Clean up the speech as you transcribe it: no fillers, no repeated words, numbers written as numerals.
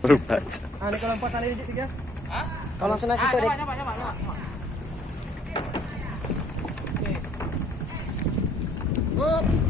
Baru baca. Ah, ini kalau 4 tali digit 3. Hah? Kau langsung naik situ, Dik. Coba. Oke.